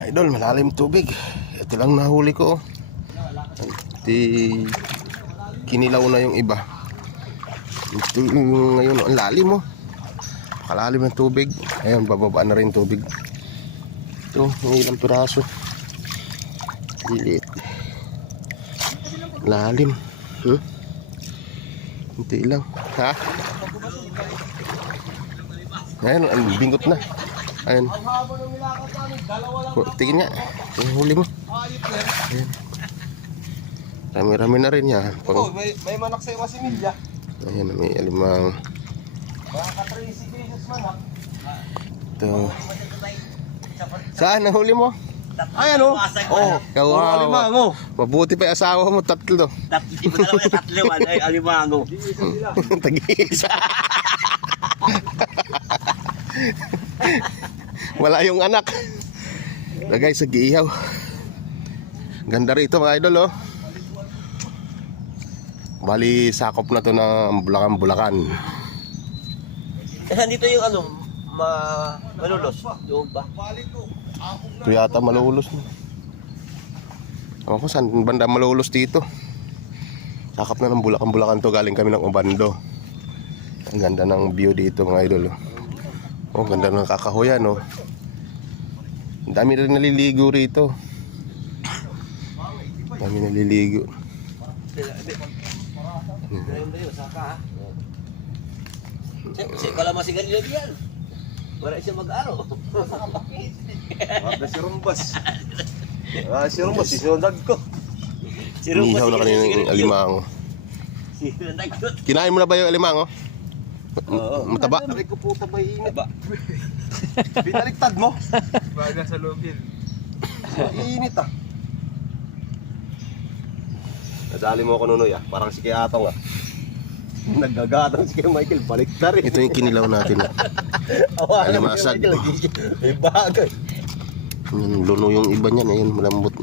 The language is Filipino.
Idol, malalim tubig. Ito lang nahuli ko. Kinilaw na yung iba. Ito ngayon, ang lalim mo. Kalalim ng tubig. Ayun, bababa na rin tubig. Ito, ng ilang piraso. Lilit. Lalim. Hindi lang. Ha? Ayun, ang bingot na. Ayun. Tingin nga. Yung huli mo. Ayun. Rami-rami na rin yan. May manak sa Masimilya. Ayun, may alimang. Baka 30 pesos manak. Ito. Saan ang huli mo? Ay ano? Oh, Kawawa. alimango. Mabuti pa yung asawa mo, tatlo. Hindi mo dalawa yung tatlo, ay alimango. Tag-iisa. Wala yung anak. Lagay sa giihaw. Ganda rito mga idol, oh. Bali sakop na to ng Bulacan. Nandito yung ano, malulos. Doon ba? Ito yata malulos na. Ako saan banda malulos dito. Sakop na ng Bulacan to. Galing kami ng Obando. Ang ganda ng view dito mga idol, oh. Oh, ganda ng kakahuyan, oh. Ang dami rin naliligo rito. Dami naliligo. Kasi pala masigarilyo yan. Wala siya mag-aro. Wala si Rumbas. Si Rumbas, isundag ko. Nihaw na kanina yung alimango. Kinain mo na ba yung alimango? Oo. Mataba? Aray ko puta ba init ba? Binaliktad mo? Baga sa lubin. Init ah. Nadali mo ako nunoy ah. Parang si Kaya Atong ah. Nagagatang si Kaya Michael. Baliktad rin. Ito yung kinilaw natin. Awa, Alimasag. May bagay. Luno yung iba niyan. Ayun, malambot.